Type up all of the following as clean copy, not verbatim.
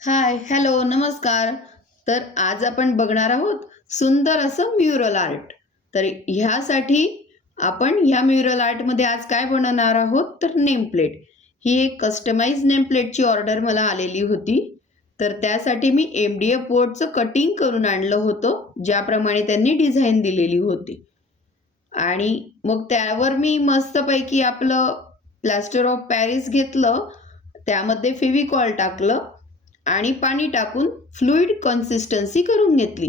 हाय, hello, नमस्कार. तर आज आपण बघणार आहोत सुंदर असं म्युरल आर्ट. तर ह्यासाठी आपण ह्या म्युरल आर्टमध्ये आज काय बनवणार आहोत तर नेम प्लेट. ही एक कस्टमाइज नेम प्लेटची ऑर्डर मला आलेली होती. तर त्यासाठी मी MDF बोर्डचं कटिंग करून आणलं होतं, ज्याप्रमाणे त्यांनी डिझाईन दिलेली होती. आणि मग त्यावर मी मस्तपैकी आपलं प्लास्टर ऑफ पॅरिस घेतलं, त्यामध्ये फेविकॉल टाकलं आणि पाणी टाकून फ्लुइड कन्सिस्टन्सी करून घेतली.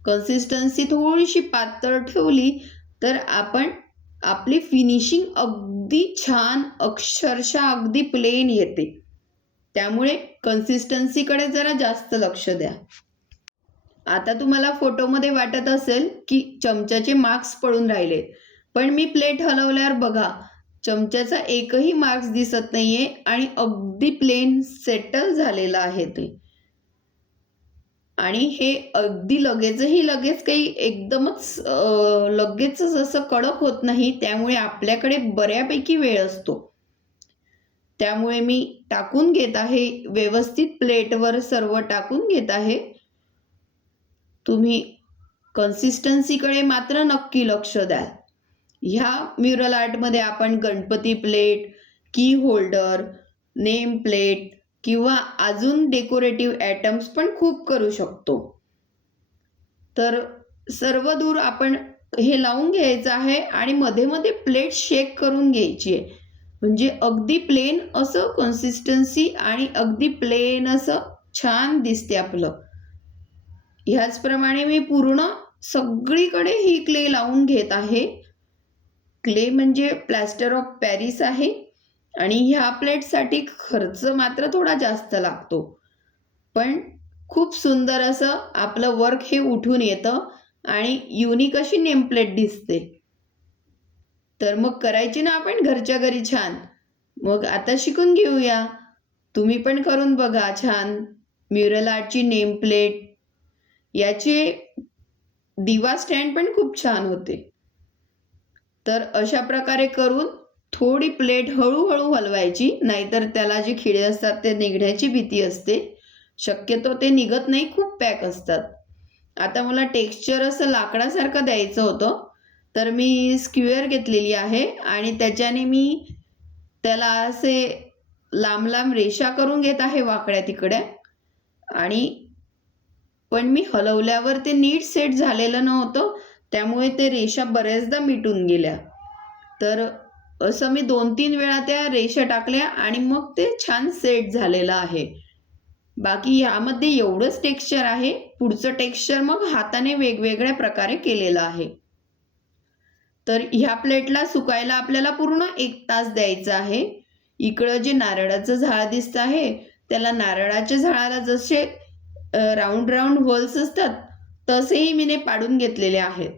कन्सिस्टन्सी थोडीशी पातळ ठेवली तर आपण आपली फिनिशिंग अगदी छान, अक्षरशः अगदी प्लेन येते. त्यामुळे कन्सिस्टन्सीकडे जरा जास्त लक्ष द्या. आता तुम्हाला फोटोमध्ये वाटत असेल की चमच्याचे मार्क्स पडून राहिले, पण मी प्लेट हलवल्यावर बघा, चमच्याचा एकही मार्क्स दिसत नाहीये आणि अगदी प्लेन सेटल झालेलं आहे ते. आणि हे अगदी लगेच काही एकदमच लगेचच असं कडक होत नाही, त्यामुळे आपल्याकडे बऱ्यापैकी वेळ असतो. त्यामुळे मी टाकून घेत आहे, व्यवस्थित प्लेटवर सर्व टाकून घेत आहे. तुम्ही कन्सिस्टन्सीकडे मात्र नक्की लक्ष द्या. ह्या म्युरल आर्टमध्ये आपण गणपती प्लेट, की होल्डर, नेम प्लेट किंवा अजून डेकोरेटिव्ह आयटम्स पण खूप करू शकतो. तर सर्व दूर आपण हे लावून घ्यायचं आहे आणि मध्ये मध्ये प्लेट शेक करून घ्यायची आहे. म्हणजे अगदी प्लेन असं कन्सिस्टन्सी आणि अगदी प्लेन असं छान दिसते आपलं. ह्याचप्रमाणे मी पूर्ण सगळीकडे ही क्ले लावून घेत आहे. क्ले म्हणजे प्लास्टर ऑफ पॅरिस आहे आणि ह्या प्लेटसाठी खर्च मात्र थोडा जास्त लागतो. पण खूप सुंदर असं आपलं वर्क हे उठून येतं आणि युनिक अशी नेम प्लेट दिसते. तर मग करायची ना आपण घरच्या घरी छान. मग आता शिकून घेऊया. तुम्ही पण करून बघा छान म्युरल आर्टची नेम प्लेट. याचे दिवा स्टँड पण खूप छान होते. तर अशा प्रकारे करून थोडी प्लेट हळूहळू हलवायची, नाहीतर त्याला जे खिळे असतात ते निघण्याची भीती असते. शक्यतो ते निघत नाही, खूप पॅक असतात. आता मला टेक्स्चर असं लाकडासारखं द्यायचं होतं, तर मी स्क्वेअर घेतलेली आहे आणि त्याच्याने मी त्याला असे लांब लांब रेषा करून घेत आहे वाकड्या तिकड्या. आणि पण मी हलवल्यावर ते नीट सेट झालेलं नव्हतं, त्यामुळे ते रेषा बऱ्याचदा मिटून गेल्या. तर असं मी 2-3 वेळा त्या रेषा टाकल्या आणि मग ते छान सेट झालेलं आहे. बाकी यामध्ये एवढंच टेक्स्चर आहे. पुढचं टेक्स्चर मग हाताने वेगवेगळ्या प्रकारे केलेलं आहे. तर ह्या प्लेटला सुकायला आपल्याला पूर्ण 1 तास द्यायचा आहे. इकडं जे नारळाचं झाड दिसतं आहे, त्याला नारळाच्या झाडाला जसे राउंड राउंड होल्स असतात, तसेही मी पाडून घेतलेले आहेत.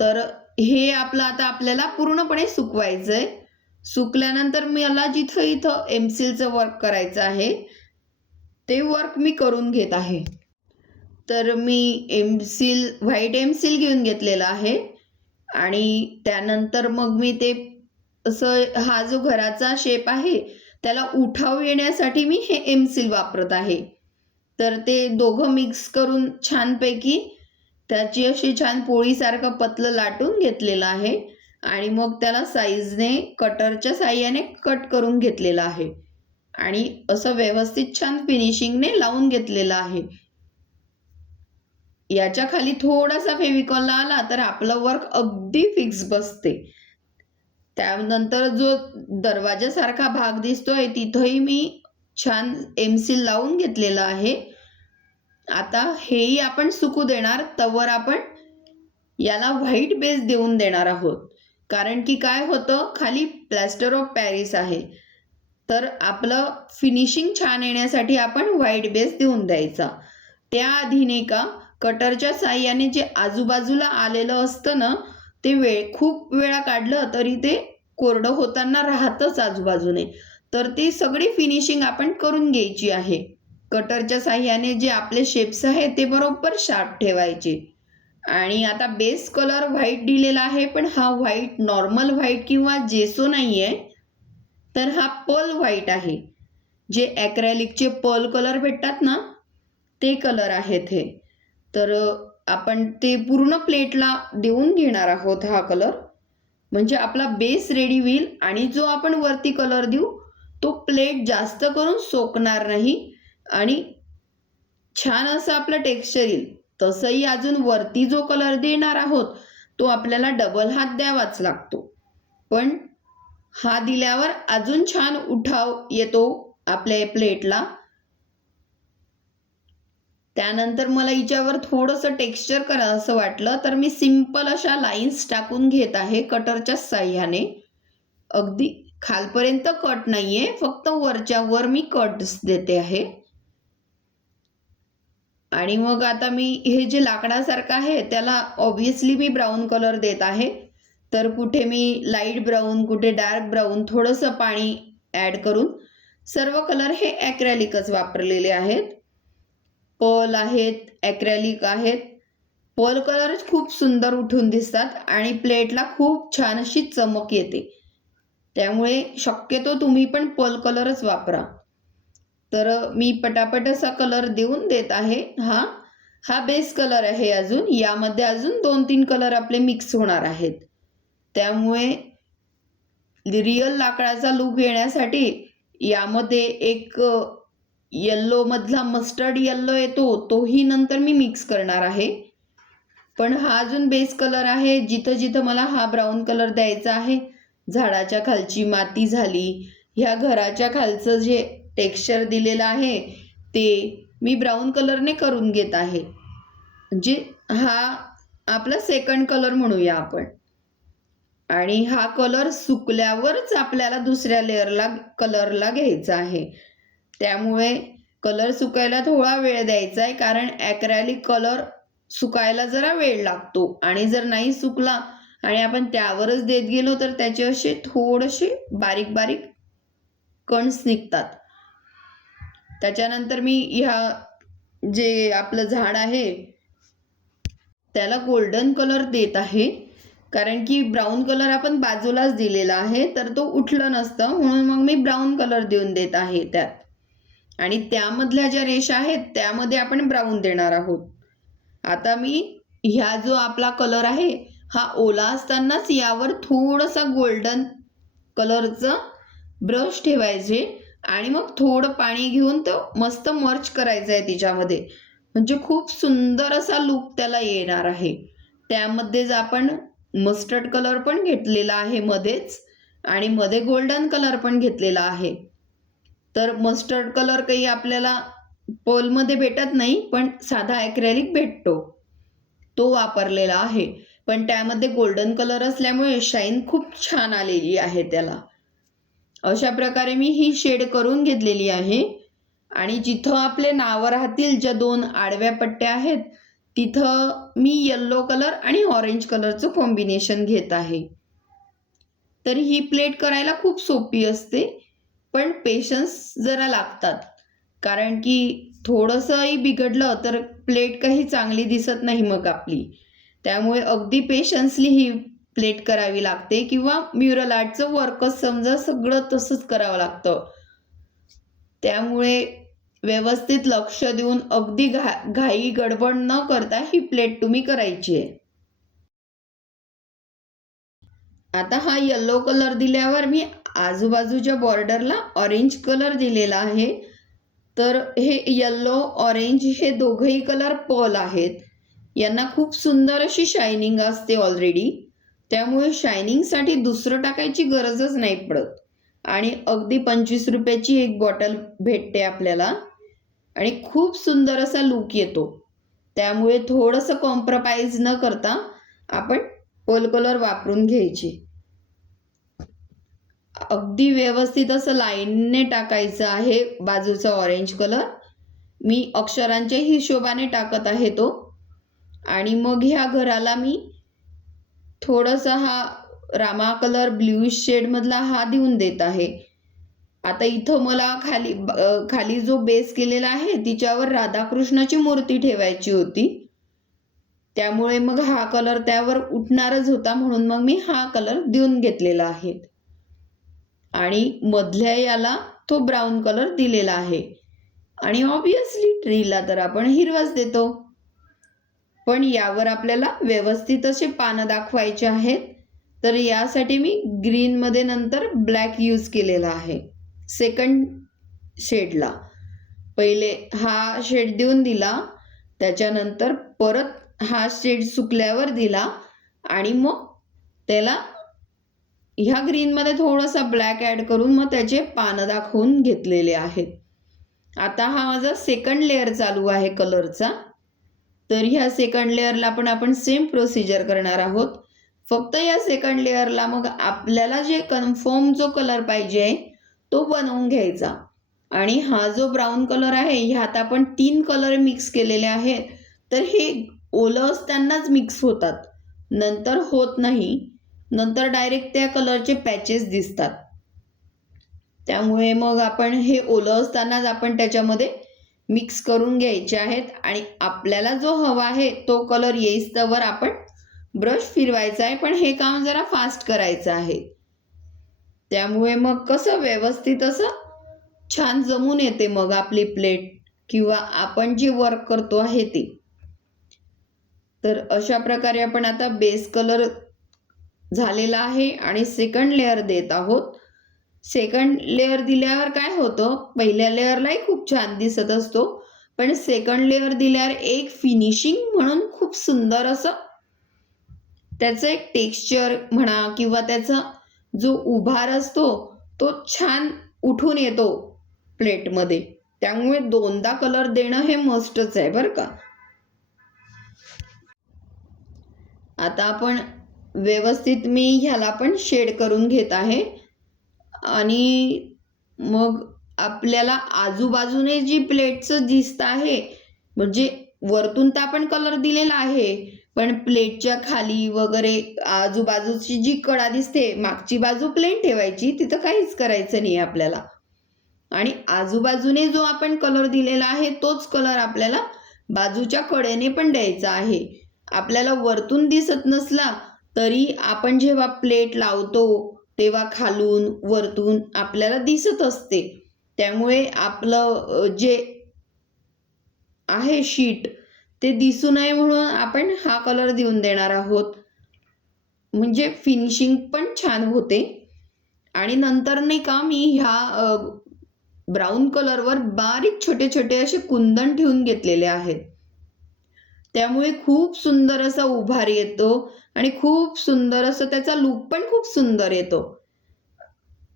तर हे आपलं आता आपल्याला पूर्णपणे सुकवायचंय. सुकल्यानंतर मला जिथं इथं एमसीलचं वर्क करायचं आहे, ते वर्क मी करून घेत आहे. तर मी व्हाईट एमसील घेऊन घेतलेला आहे आणि त्यानंतर मग मी ते असं हा जो घराचा शेप आहे, त्याला उठाव येण्यासाठी मी हे एमसील वापरत आहे. तर ते दोघं मिक्स करून छानपैकी त्याची अशी छान पोळीसारखं पतलं लाटून घेतलेलं आहे आणि मग त्याला साईजने कटरच्या साहाय्याने कट करून घेतलेलं आहे आणि असं व्यवस्थित छान फिनिशिंगने लावून घेतलेलं आहे. याच्या खाली थोडासा फेविकॉल लावला तर आपलं वर्क अगदी फिक्स बसते. त्यानंतर जो दरवाजासारखा भाग दिसतोय तिथंही मी छान एमसील लावून घेतलेलं आहे. आता हेही आपण सुकू देणार, तवर आपण याला व्हाईट बेस देऊन देणार आहोत. कारण की काय होतं, खाली प्लास्टर ऑफ पॅरिस आहे, तर आपलं फिनिशिंग छान येण्यासाठी आपण व्हाईट बेस देऊन द्यायचा. त्याआधी नाही का कटरच्या साहाय्याने जे आजूबाजूला आलेलं असतं ना, ते खूप वेळा काढलं तरी ते कोरडं होताना राहतच आजूबाजूने. तर ती सगळी फिनिशिंग आपण करून घ्यायची आहे. कटरच्या साहाय्याने जे आपले शेप्स आहेत ते बरोबर शार्प ठेवायचे. आणि आता बेस कलर व्हाईट दिलेला आहे, पण हा व्हाईट नॉर्मल व्हाईट किंवा जेसो नाही आहे, तर हा पर्ल व्हाईट आहे. जे ॲक्रेलिकचे पर्ल कलर भेटतात ना, ते कलर आहेत हे. तर आपण ते पूर्ण प्लेटला देऊन घेणार आहोत हा कलर. म्हणजे आपला बेस रेडी होईल आणि जो आपण वरती कलर देऊ तो प्लेट जास्त करून सोकणार नाही आणि छान असं आपलं टेक्स्चर येईल. तसंही अजून वरती जो कलर देणार आहोत तो आपल्याला डबल हात द्यावाच लागतो. पण हा दिल्यावर अजून छान उठाव येतो आपल्या प्लेटला. त्यानंतर मला हिच्यावर थोडंसं टेक्स्चर करावं असं वाटलं तर मी सिंपल अशा लाईन्स टाकून घेत आहे कटरच्या साह्याने. अगदी खालपर्यंत कट नाहीये, फक्त वरच्या वर मी कट्स देते आहे. आणि मग आता मी हे जे लाकडासारखं आहे त्याला ऑब्व्हियसली मी ब्राऊन कलर देत आहे. तर कुठे मी लाईट ब्राऊन, कुठे डार्क ब्राऊन, थोडंसं पाणी ॲड करून सर्व कलर हे ॲक्रेलिकच वापरलेले आहेत. पर्ल आहेत, ॲक्रेलिक आहेत. पर्ल कलरच खूप सुंदर उठून दिसतात आणि प्लेटला खूप छान अशी चमक येते. त्यामुळे शक्यतो तुम्ही पण पर्ल कलरच वापरा. तर मी पटापट असा कलर देऊन देत आहे. हा बेस कलर आहे. अजून यामध्ये अजून 2-3 कलर आपले मिक्स होणार आहेत. त्यामुळे रिअल लाकडाचा लूक येण्यासाठी यामध्ये एक येल्लो मधला मस्टर्ड येल्लो येतो तोही नंतर मी मिक्स करणार आहे. पण हा अजून बेस कलर आहे. जिथं जिथं मला हा ब्राऊन कलर द्यायचा आहे, झाडाच्या खालची माती झाली, ह्या घराच्या खालचं जे टेक्स्चर दिलेलं आहे ते मी ब्राऊन कलरने करून घेत आहे. म्हणजे हा आपला सेकंड कलर म्हणूया आपण. आणि हा कलर सुकल्यावरच आपल्याला दुसऱ्या कलरला घ्यायचा आहे. त्यामुळे कलर सुकायला थोडा वेळ द्यायचा आहे, कारण ॲक्रेलिक कलर सुकायला जरा वेळ लागतो आणि जर नाही सुकला आणि आपण त्यावरच देत गेलो तर त्याचे असे थोडेसे बारीक बारीक कणस निघतात. त्याच्यानंतर मी जे आपलं झाड आहे त्याला गोल्डन कलर देत आहे, कारण की ब्राऊन कलर आपण बाजूलाच दिलेला आहे तर तो उठलं नसतं, म्हणून मग मी ब्राऊन कलर देऊन देत आहे त्यात. आणि त्यामधल्या ज्या रेषा आहेत त्यामध्ये आपण ब्राऊन देणार आहोत. आता मी जो आपला कलर आहे हा ओला असतानाच यावर थोडासा गोल्डन कलरचं ब्रश ठेवायचे आणि मग थोडं पाणी घेऊन तो मस्त मर्ज करायचा आहे तिच्यामध्ये. म्हणजे खूप सुंदर असा लूक त्याला येणार आहे. त्यामध्येच आपण मस्टर्ड कलर पण घेतलेला आहे मध्येच आणि मध्ये गोल्डन कलर पण घेतलेला आहे. तर मस्टर्ड कलर काही आपल्याला पर्लमध्ये भेटत नाही, पण साधा ॲक्रेलिक भेटतो तो वापरलेला आहे. पण त्यामध्ये गोल्डन कलर असल्यामुळे शाईन खूप छान आलेली आहे त्याला. अशा प्रकारे मी ही शेड करून घेतलेली आहे. आणि जिथं आपले नावं राहतील, ज्या 2 आडव्या पट्ट्या आहेत तिथं मी येल्लो कलर आणि ऑरेंज कलरचं कॉम्बिनेशन घेत आहे. तर ही प्लेट करायला खूप सोपी असते, पण पेशन्स जरा लागतात, कारण की थोडंसंही बिघडलं तर प्लेट काही चांगली दिसत नाही मग आपली. त्यामुळे अगदी पेशन्सली ही प्लेट करावी लागते, किंवा म्युरल आर्टचं वर्कच समजा सगळं तसंच करावं लागतं. त्यामुळे व्यवस्थित लक्ष देऊन अगदी घाई गडबड न करता ही प्लेट तुम्ही करायची आहे. आता हा येल्लो कलर दिल्यावर मी आजूबाजूच्या बॉर्डरला ऑरेंज कलर दिलेला आहे. तर हे येल्लो ऑरेंज हे दोघंही कलर पर्ल आहेत. यांना खूप सुंदर अशी शायनिंग असते ऑलरेडी, त्यामुळे शायनिंगसाठी दुसरं टाकायची गरजच नाही पडत. आणि अगदी 25 रुपयाची एक बॉटल भेटते आपल्याला आणि खूप सुंदर असा लूक येतो. त्यामुळे थोडंसं कॉम्प्रोमाइज न करता आपण पर्ल कलर वापरून घ्यायचे. अगदी व्यवस्थित असं लाईनने टाकायचं आहे बाजूचा ऑरेंज कलर. मी अक्षरांच्या हिशोबाने टाकत आहे तो. आणि मग ह्या घराला मी थोडासा हा रामा कलर ब्ल्यूइश शेडमधला हा देऊन देत आहे. आता इथं मला खाली जो बेस केलेला आहे तिच्यावर राधाकृष्णाची मूर्ती ठेवायची होती, त्यामुळे मग हा कलर त्यावर उठणारच होता, म्हणून मग मी हा कलर देऊन घेतलेला आहे. आणि मधल्या याला तो ब्राऊन कलर दिलेला आहे आणि ऑब्विसली ट्रीला तर आपण हिरवाच देतो. पण यावर आपल्याला व्यवस्थित असे पानं दाखवायचे आहेत, तर यासाठी मी ग्रीनमध्ये नंतर ब्लॅक यूज केलेला आहे सेकंड शेडला. पहिले हा शेड देऊन दिला, त्याच्यानंतर परत हा शेड सुकल्यावर दिला आणि मग त्याला ह्या ग्रीनमध्ये थोडासा ब्लॅक ॲड करून मग त्याचे पानं दाखवून घेतलेले आहेत. आता हा माझा सेकंड लेअर चालू आहे कलरचा. तर ह्या सेकंड लेअरला पण आपण सेम प्रोसिजर करणार आहोत. फक्त या सेकंड लेअरला मग आपल्याला जे कन्फर्म जो कलर पाहिजे आहे तो बनवून घ्यायचा. आणि हा जो ब्राऊन कलर आहे ह्यात आपण 3 कलर मिक्स केलेले आहेत, तर हे ओलं असतानाच मिक्स होतात, नंतर होत नाही. नंतर डायरेक्ट त्या कलरचे पॅचेस दिसतात. त्यामुळे मग आपण हे ओलं असतानाच आपण त्याच्यामध्ये मिक्स करून घ्यायचे आहेत आणि आपल्याला जो हवा आहे तो कलर येईस्तोवर आपण ब्रश फिरवायचा आहे. पण हे काम जरा फास्ट करायचं आहे. त्यामुळे मग कसं व्यवस्थित असं छान जमून येते मग आपली प्लेट किंवा आपण जे वर्क करतो आहे ते. तर अशा प्रकारे आपण आता बेस कलर झालेला आहे आणि सेकंड लेअर देत आहोत. सेकंड लेअर दिल्यावर काय होतं, पहिल्या लेअरलाही खूप छान दिसत असतो, पण सेकंड लेअर दिल्यावर एक फिनिशिंग म्हणून खूप सुंदर असं त्याचं एक टेक्स्चर म्हणा किंवा त्याचा जो उभार असतो तो छान उठून येतो प्लेटमध्ये. त्यामुळे 2दा कलर देणं हे मस्टच आहे बरं का. आता आपण व्यवस्थित मी ह्याला पण शेड करून घेत आहे आणि मग आपल्याला आजूबाजूने जी प्लेटचं दिसतं आहे, म्हणजे वरतून तर आपण कलर दिलेला आहे, पण प्लेटच्या खाली वगैरे आजूबाजूची जी कडा दिसते, मागची बाजू प्लेन ठेवायची, तिथं काहीच करायचं नाही आपल्याला. आणि आजूबाजूने जो आपण कलर दिलेला आहे तोच कलर आपल्याला बाजूच्या कडेने पण द्यायचा आहे. आपल्याला वरतून दिसत नसला तरी आपण जेव्हा प्लेट लावतो तेव्हा खालून वरतून आपल्याला दिसत असते. त्यामुळे आपलं जे आहे शीट ते दिसू नये म्हणून आपण हा कलर देऊन देणार आहोत. म्हणजे फिनिशिंग पण छान होते. आणि नंतर नाही का मी ह्या ब्राऊन कलरवर बारीक छोटे छोटे असे कुंदन ठेवून घेतलेले आहेत. त्यामुळे खूप सुंदर असा उभार येतो आणि खूप सुंदर असं त्याचा लुक पण खूप सुंदर येतो.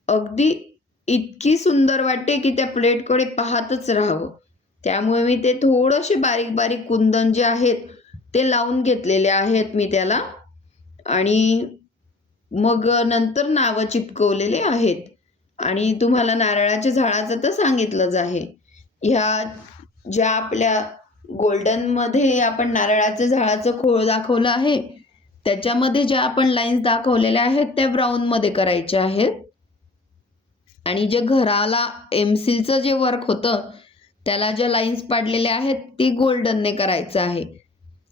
अगदी इतकी सुंदर वाटते की त्या प्लेटकडे पाहतच राहावं. त्यामुळे मी ते थोडेसे बारीक बारीक कुंदन जे आहेत ते लावून घेतलेले आहेत मी त्याला. आणि मग नंतर नावं चिपकवलेले आहेत. आणि तुम्हाला नारळाच्या झाडाचं तर सांगितलंच आहे. ह्या ज्या आपल्या गोल्डनमध्ये आपण नारळाच्या झाडाचं खोळ दाखवलं आहे, त्याच्यामध्ये ज्या आपण लाईन्स दाखवलेल्या आहेत त्या ब्राऊनमध्ये करायच्या आहेत. आणि जे घराला एमसीलचं जे वर्क होतं त्याला ज्या लाईन्स पाडलेल्या आहेत ती गोल्डनने करायचं आहे.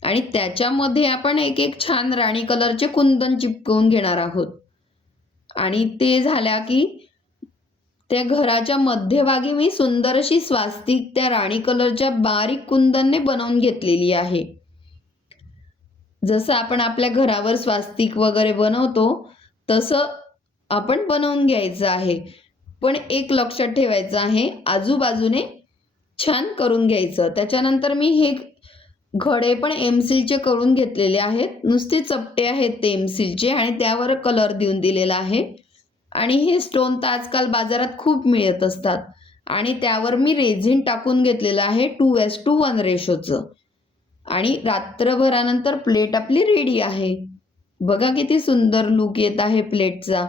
आणि त्याच्यामध्ये आपण एक एक छान राणी कलरचे कुंदन चिपकवून घेणार आहोत. आणि ते झाल्या की त्या घराच्या मध्यभागी मी सुंदर अशी स्वास्तिक त्या राणी कलरच्या बारीक कुंदनने बनवून घेतलेली आहे. जसं आपण आपल्या घरावर स्वास्तिक वगैरे बनवतो तसं आपण बनवून घ्यायचं आहे. पण एक लक्षात ठेवायचं आहे, आजूबाजूने छान करून घ्यायचं. त्याच्यानंतर मी हे घडे पण एमसीलचे करून घेतलेले आहेत. नुसते चपटे आहेत ते एमसीलचे आणि त्यावर कलर देऊन दिलेला आहे. आणि हे स्टोन तर आजकाल बाजारात खूप मिळत असतात. आणि त्यावर मी रेझिन टाकून घेतलेलं आहे 2:1 रेशोचं. आणि रात्रभरानंतर प्लेट आपली रेडी आहे. बघा किती सुंदर लुक येत आहे प्लेटचा.